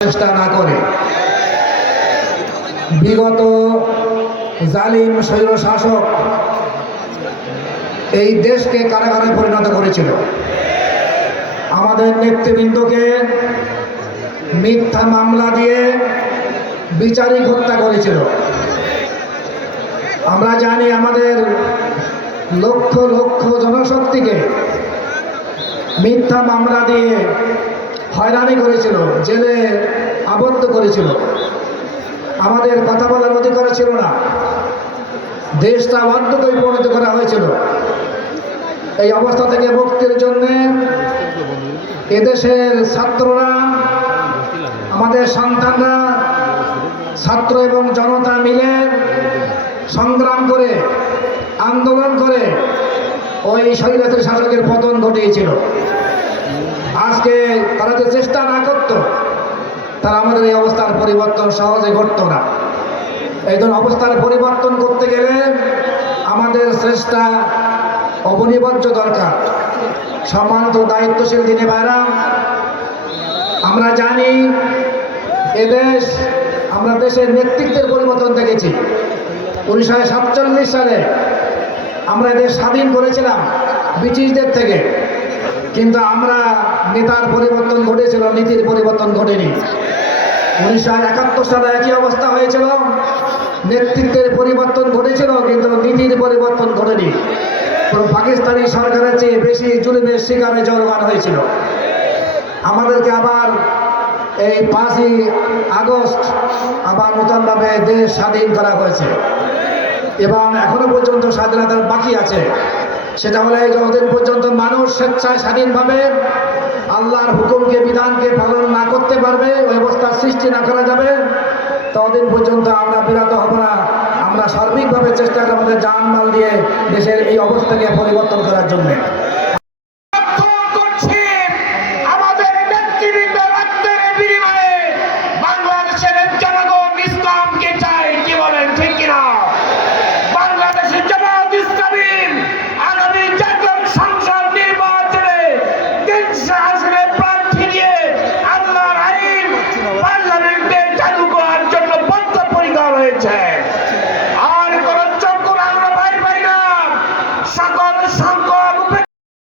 চেষ্টা না করে বিগত জালিম স্বৈর শাসক এই দেশকে কারাগারে পরিণত করেছিল। আমাদের নেতৃবৃন্দকে মিথ্যা মামলা দিয়ে বিচারিক হত্যা করেছিল। আমরা জানি আমাদের লক্ষ লক্ষ জনশক্তিকে মিথ্যা মামলা দিয়ে হয়রানি করেছিল, জেলে আবদ্ধ করেছিল। আমাদের কথা বলার অধিকার ছিল না, দেশটা অন্ধকারে পরিণত করা হয়েছিল। এই অবস্থা থেকে মুক্তির জন্য এদেশের ছাত্ররা, আমাদের সন্তানরা, ছাত্র এবং জনতা মিলে সংগ্রাম করে, আন্দোলন করে ওই স্বৈরাচারী শাসকের পতন ঘটিয়েছিল। আজকে তারা যে চেষ্টা না করত, তারা আমাদের এই অবস্থার পরিবর্তন সহজে ঘটত না। এই ধরনের অবস্থার পরিবর্তন করতে গেলে আমাদের চেষ্টা অবনিবর্য দরকার। সম্মানিত দায়িত্বশীল দিনে ভাইরা, আমরা জানি এদেশ, আমরা দেশের নেতৃত্বের পরিবর্তন দেখেছি। 1947 সালে আমরা এদেশ স্বাধীন করেছিলাম ব্রিটিশদের থেকে, কিন্তু আমরা নেতার পরিবর্তন ঘটেছিল, নীতির পরিবর্তন ঘটেনি। 1971 সালে একই অবস্থা হয়েছিল, নেতৃত্বের পরিবর্তন ঘটেছিল কিন্তু নীতির পরিবর্তন ঘটেনি। পাকিস্তানি সরকারের চেয়ে বেশি জুলুমের শিকারে জনগণ হয়েছিল। আমাদেরকে আবার এই 5ই আগস্ট আবার নতুনভাবে দেশ স্বাধীন করা হয়েছে এবং এখনো পর্যন্ত স্বাধীনতার বাকি আছে। সেটা হলে যতদিন পর্যন্ত মানুষ স্বেচ্ছায় স্বাধীনভাবে আল্লাহর হুকুমকে, বিধানকে পালন না করতে পারবে, ওই অবস্থার সৃষ্টি না করা যাবে, ততদিন পর্যন্ত আমরা বিরত হব না। আমরা সার্বিকভাবে চেষ্টা করব আমাদের জানমাল দিয়ে দেশের এই অবস্থাকে পরিবর্তন করার জন্য।